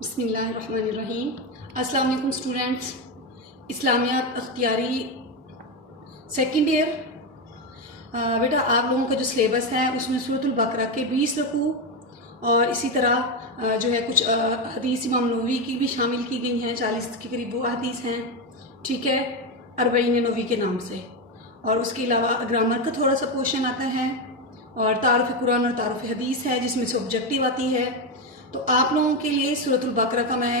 بسم اللہ الرحمن الرحیم۔ السلام علیکم اسٹوڈنٹس، اسلامیات اختیاری سیکنڈ ایئر۔ بیٹا آپ لوگوں کا جو سلیبس ہے اس میں سورۃ البقرہ کے 20 رکوع اور اسی طرح جو ہے کچھ حدیث امام نووی کی بھی شامل کی گئی ہیں، 40 کے قریب وہ حدیث ہیں، ٹھیک ہے، 40 نووی کے نام سے، اور اس کے علاوہ گرامر کا تھوڑا سا پورشن آتا ہے، اور تعارف قرآن اور تعارف حدیث ہے جس میں سے آبجیکٹیو آتی ہے۔ تو آپ لوگوں کے لیے سورۃ البقرہ کا میں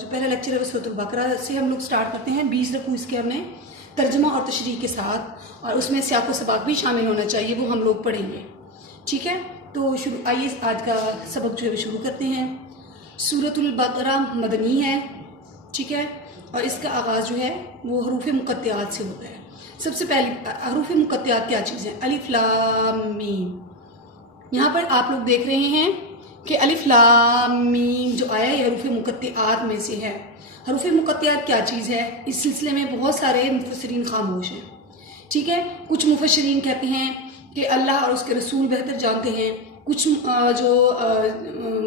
جو پہلا لیکچر ہے وہ سورۃ البقرہ سے ہم لوگ سٹارٹ کرتے ہیں، 20 رکوع اس کے ہم نے ترجمہ اور تشریح کے ساتھ، اور اس میں سیاق و سباق بھی شامل ہونا چاہیے، وہ ہم لوگ پڑھیں گے، ٹھیک ہے۔ تو آئیے آج کا سبق جو ہے وہ شروع کرتے ہیں۔ سورۃ البقرہ مدنی ہے، ٹھیک ہے، اور اس کا آغاز جو ہے وہ حروف مقطعات سے ہوتا ہے۔ سب سے پہلی حروف مقطعات کیا چیز ہیں؟ الف لام میم۔ یہاں پر آپ لوگ دیکھ رہے ہیں کہ الف لام میم جو آیا ہے حروف مقطعات میں سے ہے۔ حروف مقطعات کیا چیز ہے؟ اس سلسلے میں بہت سارے مفسرین خاموش ہیں، ٹھیک ہے۔ کچھ مفسرین کہتے ہیں کہ اللہ اور اس کے رسول بہتر جانتے ہیں، کچھ جو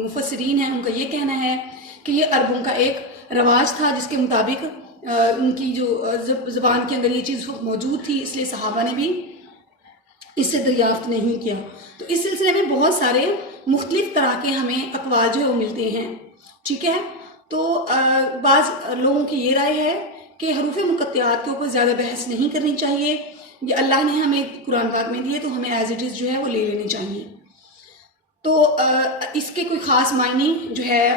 مفسرین ہیں ان کا یہ کہنا ہے کہ یہ عربوں کا ایک رواج تھا جس کے مطابق ان کی جو زبان کے اندر یہ چیز موجود تھی، اس لیے صحابہ نے بھی اس سے دریافت نہیں کیا۔ تو اس سلسلے میں بہت سارے مختلف طرح کے ہمیں اقوال جو ہے وہ ملتے ہیں، ٹھیک ہے۔ تو بعض لوگوں کی یہ رائے ہے کہ حروف مقطعات کے اوپر زیادہ بحث نہیں کرنی چاہیے، یہ اللہ نے ہمیں قرآن پاک میں دیے تو ہمیں ایز اٹ از جو ہے وہ لے لینے چاہیے۔ تو اس کے کوئی خاص معنی جو ہے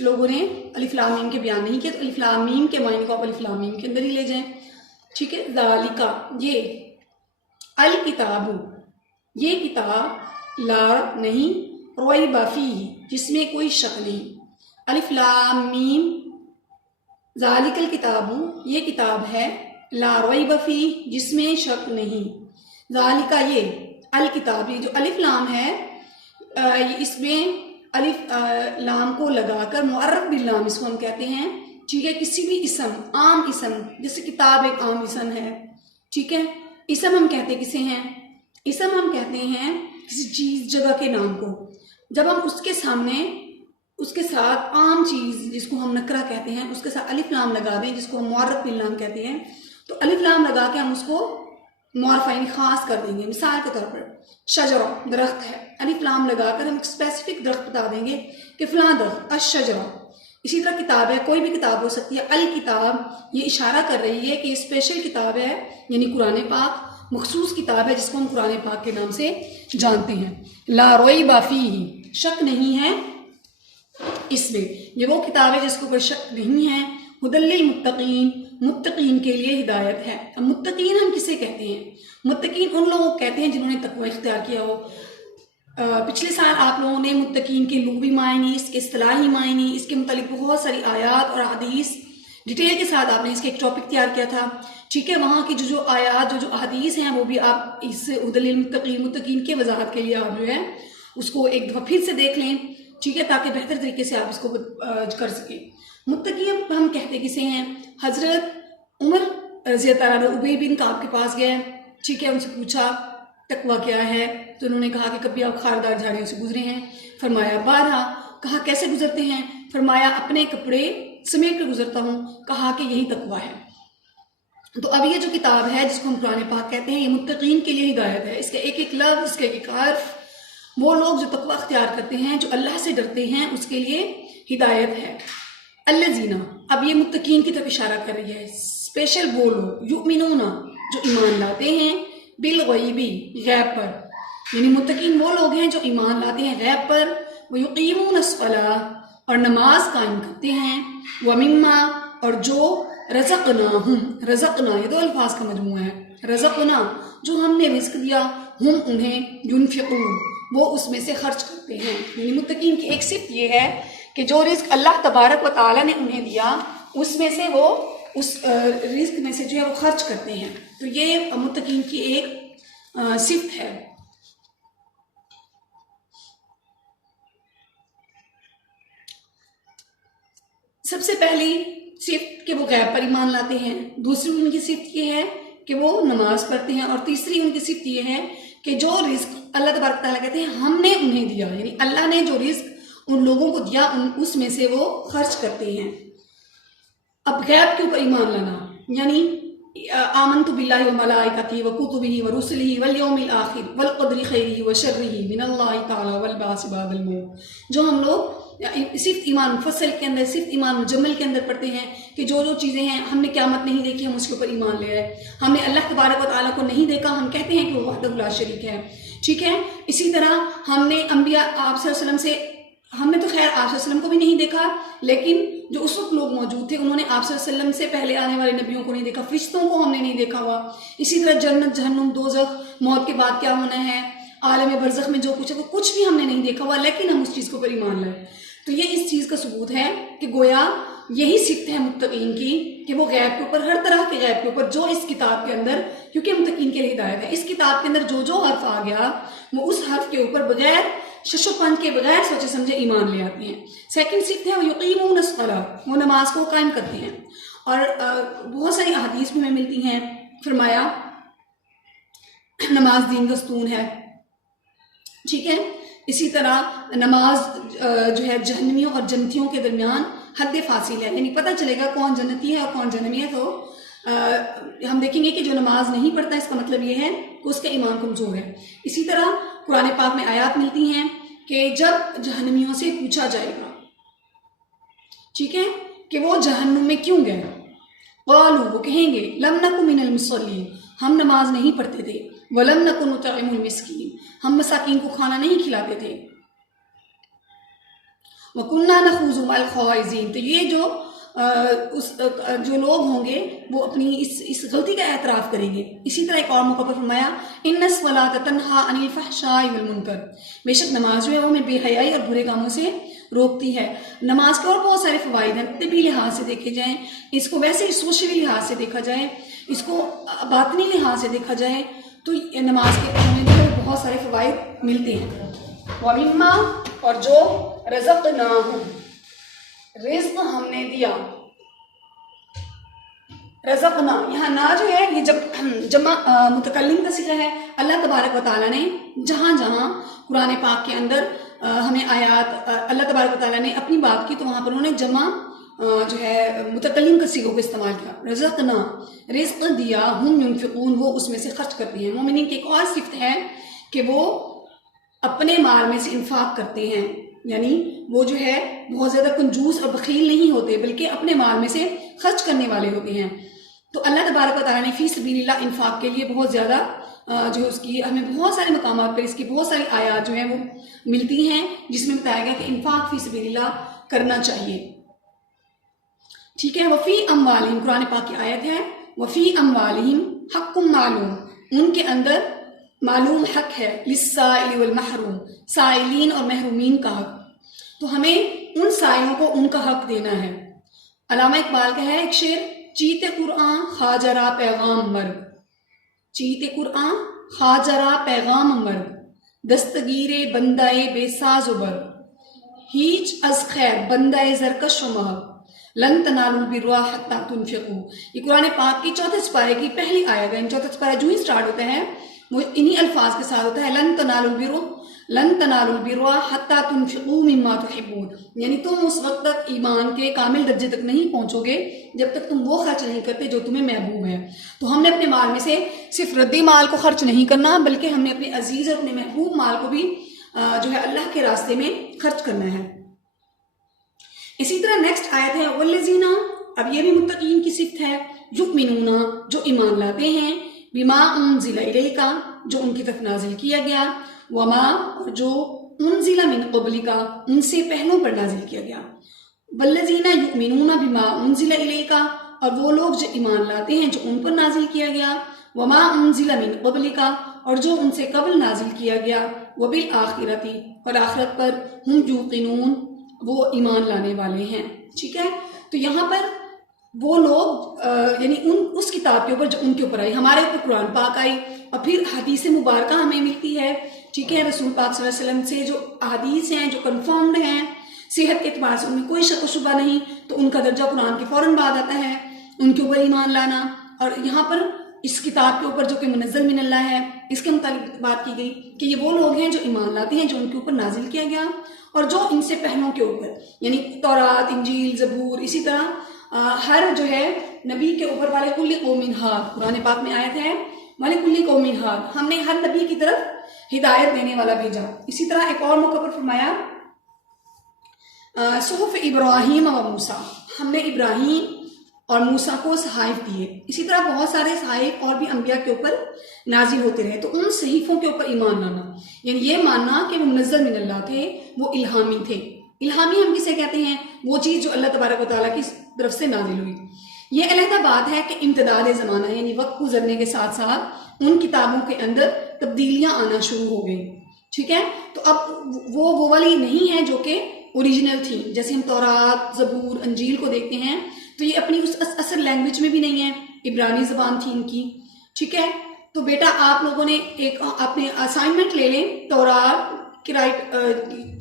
لوگوں نے الف لام میم کے بیان نہیں کیا، تو الف لام میم کے معنی کو آپ الف لام میم کے اندر ہی لے جائیں، ٹھیک ہے۔ ذالکا، یہ الکتاب، یہ کتاب، لا نہیں، ریب فیہ، جس میں کوئی شک نہیں، الف لام میم، ذالک الکتاب، یہ کتاب ہے، لا ریب فیہ، جس میں شک نہیں، ذالکا، یہ الکتاب، یہ جو الف لام ہے اس میں الف لام کو لگا کر معرف باللام اس کو ہم کہتے ہیں، ٹھیک ہے۔ کسی بھی اسم، عام اسم، جیسے کتاب ایک عام اسم ہے، ٹھیک ہے۔ اسم ہم کہتے کسے ہیں؟ اسم ہم کہتے ہیں کسی چیز، جگہ کے نام کو، جب ہم اس کے سامنے اس کے ساتھ عام چیز جس کو ہم نکرہ کہتے ہیں اس کے ساتھ الف لام لگا دیں، جس کو ہم معرف باللام کہتے ہیں، تو الف لام لگا کے ہم اس کو معرفہ یعنی خاص کر دیں گے۔ مثال کے طور پر شجرہ، درخت ہے، الف لام لگا کر ہم ایک اسپیسیفک درخت بتا دیں گے کہ فلاں درخت، الشجرہ۔ اسی طرح کتاب ہے، کوئی بھی کتاب ہو سکتی ہے، الکتاب یہ اشارہ کر رہی ہے کہ یہ اسپیشل کتاب ہے، یعنی قرآن پاک مخصوص کتاب ہے جس کو ہم قرآن پاک کے نام سے جانتے ہیں۔ لا ریب فیہ، شک نہیں ہے اس میں، یہ وہ کتاب ہے جس کو کوئی شک نہیں ہے۔ ھدی للمتقین، متقین کے لیے ہدایت ہے۔ اب متقین ہم کسے کہتے ہیں؟ متقین ان لوگوں کو کہتے ہیں جنہوں نے تقوی اختیار کیا ہو۔ پچھلے سال آپ لوگوں نے متقین کے لغوی معنی، اس کے اصطلاحی معنی، اس کے متعلق بہت ساری آیات اور حدیث ڈیٹیل کے ساتھ آپ نے اس کا ایک ٹاپک تیار کیا تھا، ٹھیک ہے۔ وہاں کی جو آیات، جو احادیث ہیں وہ بھی آپ اس ھدی للمتقین، متقین کی وضاحت کے لیے آپ جو ہے اس کو ایک دفعہ پھر سے دیکھ لیں، ٹھیک ہے، تاکہ بہتر طریقے سے آپ اس کو کر سکیں۔ متقین ہم کہتے کسے ہیں؟ حضرت عمر رضی اللہ عنہ ابی بن کعب کے پاس گئے، ٹھیک ہے، ان سے پوچھا تقویٰ کیا ہے، تو انہوں نے کہا کہ کبھی آپ خاردار جھاڑیوں سے گزرے ہیں؟ فرمایا بارہا۔ کہا کیسے گزرتے ہیں؟ فرمایا اپنے کپڑے سمیٹ کر گزرتا ہوں۔ کہا کہ یہی تقویٰ ہے۔ تو اب یہ جو کتاب ہے جس کو ہم قرآن پاک کہتے ہیں، یہ متقین کے لیے ہدایت ہے۔ اس کا ایک ایک لفظ، اس کا ایک ایک حرف، وہ لوگ جو تقویٰ اختیار کرتے ہیں، جو اللہ سے ڈرتے ہیں، اس کے لیے ہدایت ہے۔ الذین، اب یہ متقین کی طرف اشارہ کر رہی ہے، اسپیشل وہ لوگ، یؤمنون، جو ایمان لاتے ہیں، بالغیبی، غیب پر، یعنی متقین وہ لوگ ہیں جو ایمان لاتے ہیں غیب پر، ویقیمون الصلاۃ، اور نماز قائم کرتے ہیں، ومما، اور جو رزقناہم، رزقنا یہ دو الفاظ کا مجموعہ ہے، رزقنا جو ہم نے رزق دیا، ہم انہیں، ینفقون وہ اس میں سے خرچ کرتے ہیں۔ یعنی متقین کی ایک صفت یہ ہے کہ جو رزق اللہ تبارک و تعالیٰ نے انہیں دیا اس میں سے وہ اس رزق میں سے جو ہے وہ خرچ کرتے ہیں۔ تو یہ متقین کی ایک صفت ہے۔ سب سے پہلی صفت کہ وہ غیب پر ایمان لاتے ہیں، دوسری ان کی صفت یہ ہے کہ وہ نماز پڑھتے ہیں، اور تیسری ان کی صفت یہ ہے کہ جو رزق اللہ تبارک تعالیٰ کہتے ہیں ہم نے انہیں دیا، یعنی اللہ نے جو رزق ان لوگوں کو دیا اس میں سے وہ خرچ کرتے ہیں۔ اب غیب کے اوپر ایمان لانا یعنی آمنت باللہ وملائکتہ وکتبہ ورسلہ والیوم الآخر والقدر خیرہ وشرہ من اللہ تعالی والبعث بعد الموت، جو ہم لوگ صرف ایمان مفصل کے اندر، صرف ایمان مجمل کے اندر پڑھتے ہیں کہ جو جو چیزیں ہیں ہم نے قیامت نہیں دیکھی ہم اس کے اوپر ایمان لے آئے، ہم نے اللہ تبارک و تعالیٰ کو نہیں دیکھا ہم کہتے ہیں کہ وہ وحدہ لا شریک ہے، ٹھیک ہے۔ اسی طرح ہم نے انبیاء آپ صلی اللہ علیہ وسلم سے، ہم نے تو خیر آپ صلی اللہ علیہ وسلم کو بھی نہیں دیکھا، لیکن جو اس وقت لوگ موجود تھے انہوں نے آپ صلی اللہ علیہ وسلم سے پہلے آنے والے نبیوں کو نہیں دیکھا، فرشتوں کو ہم نے نہیں دیکھا ہوا۔ اسی طرح جنت، جہنم، دوزخ، موت کے بعد کیا ہونا ہے، عالم برزخ میں جو کچھ ہے وہ کچھ بھی ہم نے نہیں دیکھا ہوا، لیکن ہم اس چیز کو پر ایمان لائے۔ تو یہ اس چیز کا ثبوت ہے کہ گویا یہی صفت ہے متقین کی کہ وہ غیب کے اوپر، ہر طرح کے غیب کے اوپر جو اس کتاب کے اندر، کیونکہ متقین کے لیے ہدایت ہے، اس کتاب کے اندر جو جو حرف آ گیا وہ اس حرف کے اوپر بغیر شش و پنج کے، بغیر سوچے سمجھے ایمان لے آتے ہیں۔ سیکنڈ صفت ہے وَيُقِيمُونَ الصَّلَاةَ، وہ نماز کو قائم کرتے ہیں، اور بہت ساری احادیث بھی میں ملتی ہیں، فرمایا نماز دین کا ستون ہے، ٹھیک ہے۔ اسی طرح نماز جو ہے جہنمیوں اور جنتیوں کے درمیان حد فاصل ہے، یعنی پتہ چلے گا کون جنتی ہے اور کون جہنمی ہے۔ تو ہم دیکھیں گے کہ جو نماز نہیں پڑھتا اس کا مطلب یہ ہے کہ اس کا ایمان کمزور ہے۔ اسی طرح قرآن پاک میں آیات ملتی ہیں کہ جب جہنمیوں سے پوچھا جائے گا، ٹھیک ہے، کہ وہ جہنم میں کیوں گئے، قالوا، وہ کہیں گے لم نک من المصلین، ہم نماز نہیں پڑھتے تھے، ولم نک نطعم المسکین، ہم مساکین کو کھانا نہیں کھلاتے تھے، وَكُنَّا نَخُوضُ مَعَ الْخَائِضِينَ، تو یہ جو لوگ ہوں گے وہ اپنی اس غلطی کا اعتراف کریں گے۔ اسی طرح ایک اور موقع پر فرمایا إِنَّ الصَّلَاةَ تَنْهَىٰ عَنِ الْفَحْشَاءِ وَالْمُنكَرِ، بے شک نماز جو ہے وہ ہمیں بے حیائی اور برے کاموں سے روکتی ہے۔ نماز کے اور بہت سارے فوائد ہیں، طبی لحاظ سے دیکھے جائیں، اس کو ویسے سوشلی لحاظ سے دیکھا جائے، اس کو باطنی لحاظ سے دیکھا جائے تو نماز کے ہمیں بہت سارے فوائد ملتے ہیں۔ وَمِمَّا، اور جو رزقناہم، رزق ہم نے دیا، رزقنا، یہاں نا جو ہے یہ جب جمع متکلم کا صیغہ ہے۔ اللہ تبارک و تعالیٰ نے جہاں جہاں قرآن پاک کے اندر ہمیں آیات اللہ تبارک و تعالیٰ نے اپنی بات کی تو وہاں پر انہوں نے جمع جو ہے متکلم کا صیغوں کو استعمال کیا۔ رزقنا، رزق دیا، ہم ينفقون، وہ اس میں سے خرچ کرتے ہیں۔ مومنین کی ایک اور صفت ہے کہ وہ اپنے مال میں سے انفاق کرتے ہیں، یعنی وہ جو ہے بہت زیادہ کنجوس اور بخیل نہیں ہوتے بلکہ اپنے مال میں سے خرچ کرنے والے ہوتے ہیں۔ تو اللہ تبارک و تعالیٰ نے فی سبیل اللہ انفاق کے لیے بہت زیادہ جو اس کی ہمیں بہت سارے مقامات پر اس کی بہت ساری آیات جو ہیں وہ ملتی ہیں جس میں بتایا گیا کہ انفاق فی سبیل اللہ کرنا چاہیے، ٹھیک ہے۔ وفی اموالہم، قرآن پاک کی آیت ہے، وفی اموالہم حق معلوم، ان کے اندر معلوم حق ہے، للسائل والمحروم، سائلین اور محرومین کا حق، تو ہمیں ان سائلوں کو ان کا حق دینا ہے۔ علامہ اقبال کا ہے ایک شعر، چیت قرآن خواجرا پیغام مرگ، چیت قرآن خواجرا پیغام مرگ، دستگیر بندائے بے ساز و بر، ہیچ از خیر بندائے زرکش و محب، لن تنالوا البر حتی تنفقوا۔ یہ قرآن پاک کی چوتھے سپارے کی پہلی آیت ہے۔ چوتھا سپارہ جو ہی سٹارٹ ہوتا ہے وہ انہی الفاظ کے ساتھ ہوتا ہے، لن تنالوا البر حتی تنفقوا مما تحبون، یعنی تم اس وقت تک ایمان کے کامل درجے تک نہیں پہنچو گے جب تک تم وہ خرچ نہیں کرتے جو تمہیں محبوب ہے۔ تو ہم نے اپنے مال میں سے صرف ردی مال کو خرچ نہیں کرنا بلکہ ہم نے اپنے عزیز اور اپنے محبوب مال کو بھی جو ہے اللہ کے راستے میں خرچ کرنا ہے۔ اسی طرح نیکسٹ آیت ہے والذین، اب یہ بھی متقین کی صفت ہے، یؤمنون، جو ایمان لاتے ہیں، بما انزل الیک، جو ان کی طرف نازل کیا گیا، وما، جو انزل من قبلک، ان سے پہلوں پر نازل کیا گیا، والذین یؤمنون بما انزل الیک، اور وہ لوگ جو ایمان لاتے ہیں جو ان پر نازل کیا گیا، وما انزل من قبلک، اور جو ان سے قبل نازل کیا گیا، وبالآخرۃ، اور آخرت پر، ہم یوقنون، وہ ایمان لانے والے ہیں، ٹھیک ہے۔ تو یہاں پر وہ لوگ یعنی اس کتاب کے اوپر جو ان کے اوپر آئی، ہمارے اوپر قرآن پاک آئی، اور پھر حدیث مبارکہ ہمیں ملتی ہے، ٹھیک ہے، رسول پاک صلی اللہ علیہ وسلم سے جو احادیث ہیں جو کنفرمڈ ہیں صحت کے اعتبار سے، ان میں کوئی شک و شبہ نہیں، تو ان کا درجہ قرآن کے فوراً بعد آتا ہے، ان کے اوپر ایمان لانا۔ اور یہاں پر اس کتاب کے اوپر جو کہ منزل من اللہ ہے، اس کے متعلق بات کی گئی کہ یہ وہ لوگ ہیں جو ایمان لاتے ہیں جو ان کے اوپر نازل کیا گیا، اور جو ان سے پہلوں کے اوپر یعنی تورات، انجیل، زبور، اسی طرح ہر جو ہے نبی کے اوپر والے کل قوم ہاد، قرآن پاک میں آیت ہے والے کل قوم ہاد، ہم نے ہر نبی کی طرف ہدایت دینے والا بھیجا۔ اسی طرح ایک اور موقع پر فرمایا صحف ابراہیم و موسیٰ، ہم نے ابراہیم اور موسیٰ کو صحائف دیے۔ اسی طرح بہت سارے صحائف اور بھی انبیاء کے اوپر نازل ہوتے رہے، تو ان صحیفوں کے اوپر ایمان لانا یعنی یہ ماننا کہ وہ منزل من اللہ تھے، وہ الہامی تھے۔ الہامی ہم کسے کہتے ہیں؟ وہ چیز جو اللہ تبارک و تعالیٰ کی طرف سے نازل ہوئی۔ یہ علیحدہ بات ہے کہ امتداد زمانہ یعنی وقت گزرنے کے ساتھ ساتھ ان کتابوں کے اندر تبدیلیاں آنا شروع ہو گئی، ٹھیک ہے؟ تو اب وہ والی نہیں ہے جو کہ اوریجنل تھی، جیسے ہم تورات، زبور، انجیل کو دیکھتے ہیں تو یہ اپنی اس اصل لینگویج میں بھی نہیں ہے، عبرانی زبان تھی ان کی، ٹھیک ہے؟ تو بیٹا آپ لوگوں نے ایک اپنے اسائنمنٹ لے لیں، تورات کی رائٹ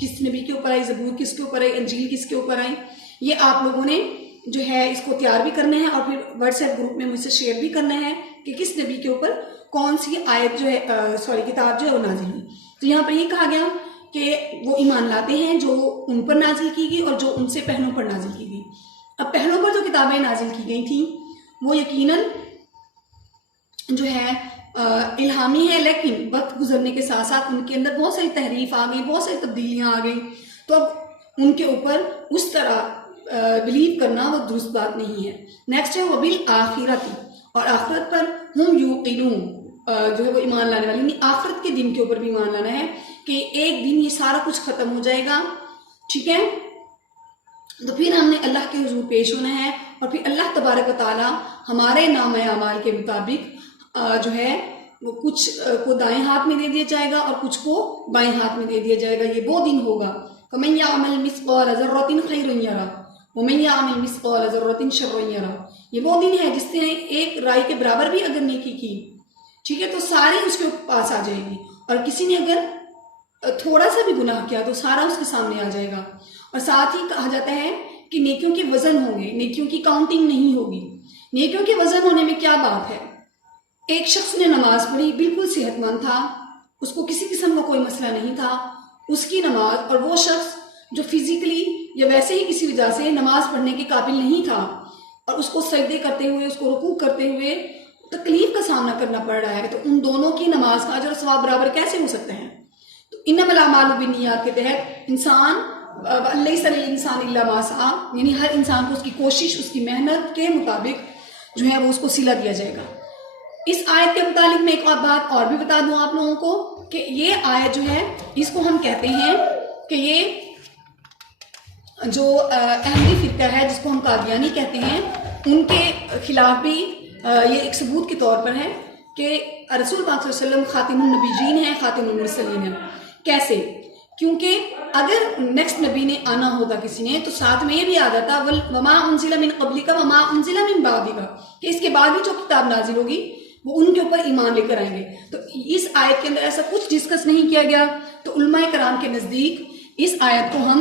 کس نبی کے اوپر آئی، زبور کس کے اوپر آئی، انجیل کس کے اوپر آئی، یہ آپ لوگوں نے جو ہے اس کو تیار بھی کرنا ہے اور پھر واٹس ایپ گروپ میں مجھ سے شیئر بھی کرنا ہے کہ کس نبی کے اوپر کون سی آیت جو ہے کتاب جو ہے وہ نازل ہوئی۔ تو یہاں پر یہ کہا گیا کہ وہ ایمان لاتے ہیں جو ان پر نازل کی گئی اور جو ان سے پہلوں پر نازل کی گئی۔ اب پہلوں پر جو کتابیں نازل کی گئی تھیں وہ یقیناً جو ہے الہامی ہے، لیکن وقت گزرنے کے ساتھ ساتھ ان کے اندر بہت ساری تحریف آ گئی، بہت ساری تبدیلیاں آ گئی، تو اب ان کے اوپر اس طرح بلیو کرنا وہ درست بات نہیں ہے۔ نیکسٹ ہے وبالآخرۃ، اور آخرت پر ہم یوقنون، جو ہے وہ ایمان لانے والی، یعنی آخرت کے دن کے اوپر بھی ایمان لانا ہے کہ ایک دن یہ سارا کچھ ختم ہو جائے گا، ٹھیک ہے؟ تو پھر ہم نے اللہ کے حضور پیش ہونا ہے اور پھر اللہ تبارک و تعالیٰ ہمارے نام اعمال کے مطابق جو ہے وہ کچھ کو دائیں ہاتھ میں دے دیا جائے گا اور کچھ کو بائیں ہاتھ میں دے دیا جائے گا۔ یہ وہ دن ہوگا فَمَن يَعْمَلْ مِثْقَالَ ذَرَّةٍ خَيْرًا يَرَهُ وَمَن يَعْمَلْ مِثْقَالَ ذَرَّةٍ شَرًّا يَرَهُ۔ یہ وہ دن ہے جس نے ایک رائی کے برابر بھی اگر نیکی کی، ٹھیک ہے، تو ساری اس کے پاس آ جائے گی، اور کسی نے اگر تھوڑا سا بھی گناہ کیا تو سارا اس کے سامنے آ جائے گا۔ اور ساتھ ہی کہا جاتا ہے کہ نیکیوں کے وزن ہوں گے، نیکیوں کی کاؤنٹنگ نہیں ہوگی۔ نیکیوں کے وزن ہونے میں کیا بات ہے؟ ایک شخص نے نماز پڑھی، بالکل صحت مند تھا، اس کو کسی قسم کا کوئی مسئلہ نہیں تھا، اس کی نماز، اور وہ شخص جو فزیکلی یا ویسے ہی کسی وجہ سے نماز پڑھنے کے قابل نہیں تھا اور اس کو سجدے کرتے ہوئے، اس کو رکوع کرتے ہوئے تکلیف کا سامنا کرنا پڑ رہا ہے، تو ان دونوں کی نماز کا اجر و ثواب برابر کیسے ہو سکتے ہیں؟ تو انما الاعمال بالنیات کے تحت انسان لیس للانسان الا ما سعی، یعنی ہر انسان کو اس کی کوشش، اس کی محنت کے مطابق جو ہے وہ اس کو صلہ دیا جائے گا۔ اس آیت کے متعلق میں ایک اور بات اور بھی بتا دوں آپ لوگوں کو کہ یہ آیت جو ہے اس کو ہم کہتے ہیں کہ یہ جو احمدی فرقہ ہے جس کو ہم قادیانی کہتے ہیں، ان کے خلاف بھی یہ ایک ثبوت کے طور پر ہے کہ رسول پاک صلی اللہ علیہ وسلم خاتم النبیین ہیں، خاتم المرسلین ہیں۔ کیسے؟ کیونکہ اگر نیکسٹ نبی نے آنا ہوتا کسی نے تو ساتھ میں یہ بھی آ جاتا وما انزل من قبلک وما انزل من بعدک، کہ اس کے بعد بھی جو کتاب نازل ہوگی وہ ان کے اوپر ایمان لے کر آئیں گے۔ تو اس آیت کے اندر ایسا کچھ ڈسکس نہیں کیا گیا، تو علماء کرام کے نزدیک اس آیت کو ہم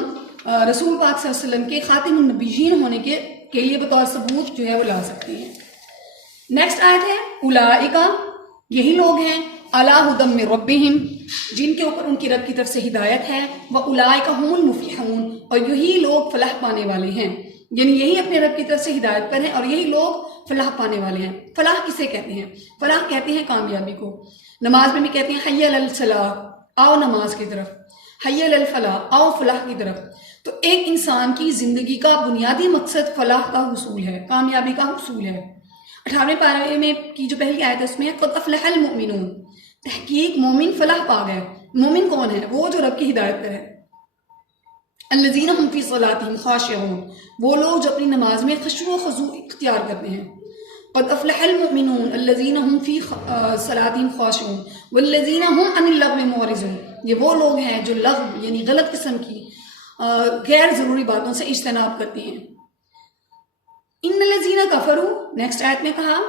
رسول پاک صلی اللہ علیہ وسلم کے خاتم النبیین ہونے کے لیے بطور ثبوت جو ہے وہ لا سکتے ہیں۔ نیکسٹ آیت ہے اولئک، یہی لوگ ہیں علی ھدی من ربہم، جن کے اوپر ان کی رب کی طرف سے ہدایت ہے، واولئک ھم المفلحون، اور یہی لوگ فلاح پانے والے ہیں، یعنی یہی اپنے رب کی طرف سے ہدایت پر ہیں اور یہی لوگ فلاح پانے والے ہیں۔ فلاح کسے کہتے ہیں؟ فلاح کہتے ہیں کامیابی کو۔ نماز میں بھی کہتے ہیں حی علی الصلاۃ، آؤ نماز کی طرف، حی علی الفلاح، آؤ فلاح کی طرف۔ تو ایک انسان کی زندگی کا بنیادی مقصد فلاح کا حصول ہے، کامیابی کا حصول ہے۔ 18ویں پارے میں کی جو پہلی آیت ہے اس میں قد افلح المؤمنون، تحقیق مومن فلاح پا گئے۔ مومن کون ہے؟ وہ جو رب کی ہدایت پر ہے۔ الذین هم فی صلاتہم خاشعون، وہ لوگ جو اپنی نماز میں خشوع و خضوع اختیار کرتے ہیں۔ قد افلح المؤمنون الذین هم فی صلاتہم خاشعون والذین هم عن اللغو معرضون، یہ وہ لوگ ہیں جو لغو یعنی غلط قسم کی غیر ضروری باتوں سے اجتناب کرتے ہیں۔ ان الذین کفروا، نیکسٹ آیت میں کہا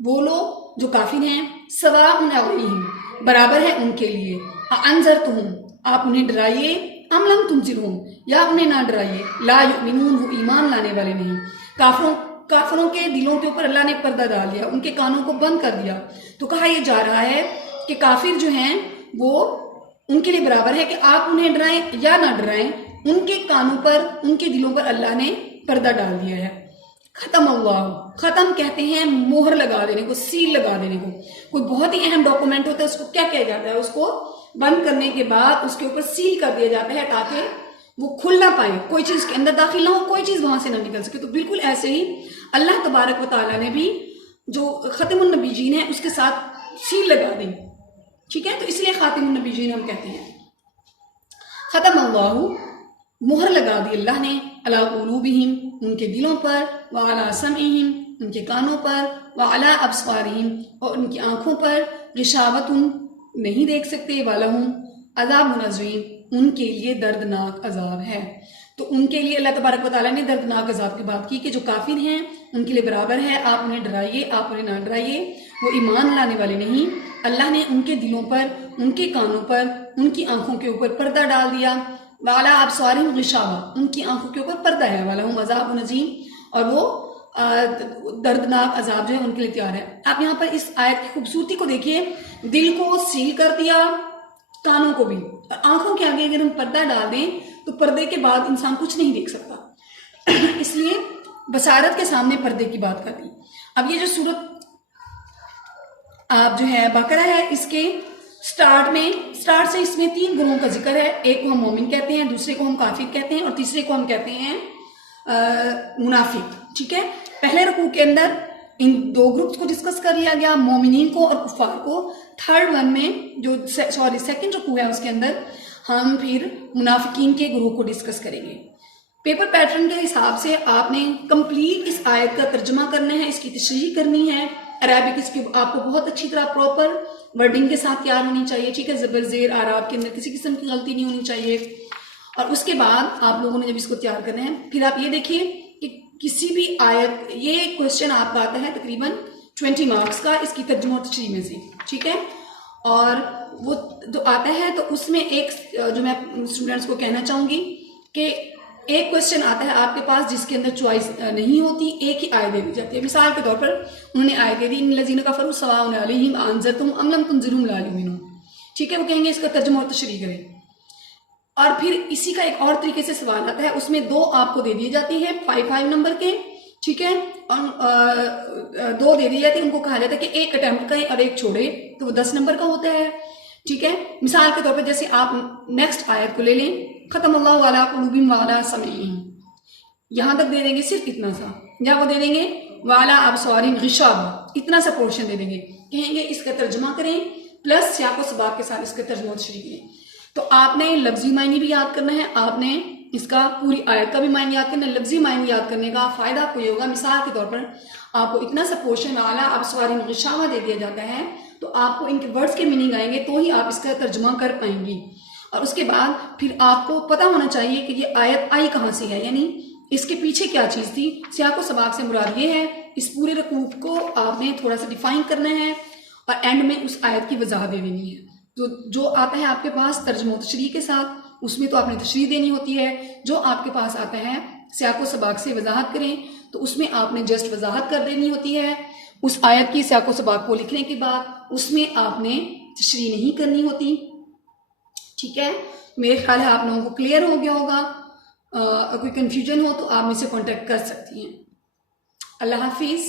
وہ لوگ جو کافر ہیں، سواء علیہم، برابر ہے ان کے لیے، انذرتہم، آپ انہیں ڈرائیے، ام لم تنذرہم، یا انہیں نہ ڈرائیے، لا یؤمنون، وہ ایمان لانے والے نہیں۔ کافروں کے دلوں کے اوپر اللہ نے پردہ ڈال دیا، ان کے کانوں کو بند کر دیا. تو کہا یہ جا رہا ہے کہ کافر جو ہیں وہ ان کے لیے برابر ہے کہ آپ انہیں ڈرائیں یا نہ ڈرائیں، ان کے کانوں پر، ان کے دلوں پر اللہ نے پردہ ڈال دیا ہے. ختم اللہ، ختم کہتے ہیں مہر لگا دینے کو، سیل لگا دینے کو. کوئی بہت ہی اہم ڈاکومنٹ ہوتا ہے اس کو کیا کہا جاتا ہے؟ اس کو بند کرنے کے بعد اس کے اوپر سیل کر دیا جاتا ہے تاکہ وہ کھل نہ پائے، کوئی چیز کے اندر داخل نہ ہو، کوئی چیز وہاں سے نہ نکل سکے. تو بالکل ایسے ہی اللہ تبارک و تعالیٰ نے بھی جو ختم النبیین ہے اس کے ساتھ سیل لگا دی. ٹھیک ہے، تو اس لیے خاتم النبیین ہم کہتے ہیں. ختم اللہ، مہر لگا دی اللہ نے، علی قلوبہم، ان کے دلوں پر، وعلی سمعہم، ان کے کانوں پر، وعلی ابصارہم، اور ان کی آنکھوں پر، غشاوۃ، نہیں دیکھ سکتے، وَلَهُمْ عذاب عظیم، ان کے لیے دردناک عذاب ہے. تو ان کے لیے اللہ تبارک و تعالیٰ نے دردناک عذاب کی بات کی کہ جو کافر ہیں ان کے لیے برابر ہے، آپ انہیں ڈرائیے، آپ انہیں نہ ڈرائیے، وہ ایمان لانے والے نہیں. اللہ نے ان کے دلوں پر، ان کے کانوں پر، ان کی آنکھوں کے اوپر پردہ ڈال دیا. وَعَلَىٰ أَبْصَارِهِمْ غِشَاوَةٌ، ان کی آنکھوں کے اوپر پردہ ہے. وَلَهُمْ عَذَابٌ عَظِيمٌ، اور وہ دردناک عذاب جو ہے ان کے لیے تیار ہے. آپ یہاں پر اس آیت کی خوبصورتی کو دیکھیے، دل کو سیل کر دیا، کانوں کو بھی، اور آنکھوں کے آگے اگر ہم پردہ ڈال دیں تو پردے کے بعد انسان کچھ نہیں دیکھ سکتا. اس لیے بصارت کے سامنے پردے کی بات کر دی. اب یہ جو سورت آپ جو ہے بقرہ ہے، اس کے سٹارٹ سے اس میں 3 گروہوں کا ذکر ہے. ایک کو ہم مومن کہتے ہیں، دوسرے کو ہم کافر کہتے ہیں، اور تیسرے کو ہم کہتے ہیں منافق. ٹھیک ہے، پہلے رکوع کے اندر ان 2 گروپس کو ڈسکس کر لیا گیا، مومنین کو اور کفار کو. تھرڈ ون میں جو سیکنڈ رکوع ہے اس کے اندر ہم پھر منافقین کے گروہ کو ڈسکس کریں گے. پیپر پیٹرن کے حساب سے آپ نے کمپلیٹ اس آیت کا ترجمہ کرنا ہے، اس کی تشریح کرنی ہے. عربک اس کی آپ کو بہت اچھی طرح پراپر ورڈنگ کے ساتھ تیار ہونی چاہیے. ٹھیک ہے، زبر زیر اعراب کے اندر کسی قسم کی غلطی نہیں ہونی چاہیے. اور اس کے بعد آپ لوگوں نے جب اس کو تیار کرنا ہے، پھر آپ یہ دیکھیے کہ کسی بھی آیت، یہ کوشچن آپ کا آتا ہے تقریباً 20 مارکس کا اس کی ترجمہ و تشریح میں سے. ٹھیک ہے، اور وہ جو آتا ہے تو اس میں ایک جو میں اسٹوڈنٹس کو کہنا چاہوں گی کہ ایک کوشچن آتا ہے آپ کے پاس جس کے اندر چوائس نہیں ہوتی، ایک ہی آیت دے دی جاتی ہے. مثال کے طور پر انہوں نے آیت دے دی، ان الذین کفروا سواء علیہم انذرتم ام لم تنذرہم لا یؤمنون. ٹھیک ہے، وہ کہیں گے اس کا ترجمہ اور تشریح کریں. اور پھر اسی کا ایک اور طریقے سے سوال آتا ہے، اس میں 2 آپ کو دے دی جاتی ہیں 5 نمبر کے. ٹھیک ہے، اور 2 دے دی جاتی ہیں، ان کو کہا جاتا ہے کہ ایک اٹیمپٹ کریں اور ایک چھوڑے تو وہ 10 نمبر کا ہوتا ہے. ٹھیک ہے، مثال کے طور پر جیسے آپ نیکسٹ آیت کو لے لیں، ختم اللہ علی قلوبہم وعلی سمعہم، یہاں تک دے دیں گے صرف اتنا سا، یا وہ دے دیں گے وعلی ابصارہم غشاوہ، اتنا سا پورشن دے دیں گے، کہیں گے اس کا ترجمہ کریں پلس سیاق و سباق کے ساتھ اس کا ترجمہ تشریح کریں. تو آپ نے لفظی معنی بھی یاد کرنا ہے، آپ نے اس کا پوری آیت کا بھی معنی یاد کرنا ہے. لفظی معنی یاد کرنے کا فائدہ آپ کو یہ ہوگا، مثال کے طور پر آپ کو اتنا سا پورشن وعلی ابصارہم غشاوہ دے دیا جاتا ہے تو آپ کو ان کے ورڈز کے میننگ آئیں گے تو ہی آپ اس کا ترجمہ کر پائیں گی. اور اس کے بعد پھر آپ کو پتہ ہونا چاہیے کہ یہ آیت آئی کہاں سے ہے، یعنی اس کے پیچھے کیا چیز تھی. سیاق و سباق سے مراد یہ ہے، اس پورے رکوع کو آپ نے تھوڑا سا ڈیفائن کرنا ہے اور اینڈ میں اس آیت کی وضاحت دے دینی ہے. تو جو آتا ہے آپ کے پاس ترجمہ و تشریح کے ساتھ، اس میں تو آپ نے تشریح دینی ہوتی ہے. جو آپ کے پاس آتا ہے سیاق و سباق سے وضاحت کریں تو اس میں آپ نے جسٹ وضاحت کر دینی ہوتی ہے. اس آیت کی سیاق و سباق کو لکھنے کے بعد اس میں آپ نے تشریح نہیں کرنی ہوتی. ٹھیک ہے، میرے خیال ہے آپ لوگوں کو کلیئر ہو گیا ہوگا. کوئی کنفیوژن ہو تو آپ مجھ سے کانٹیکٹ کر سکتی ہیں. اللہ حافظ.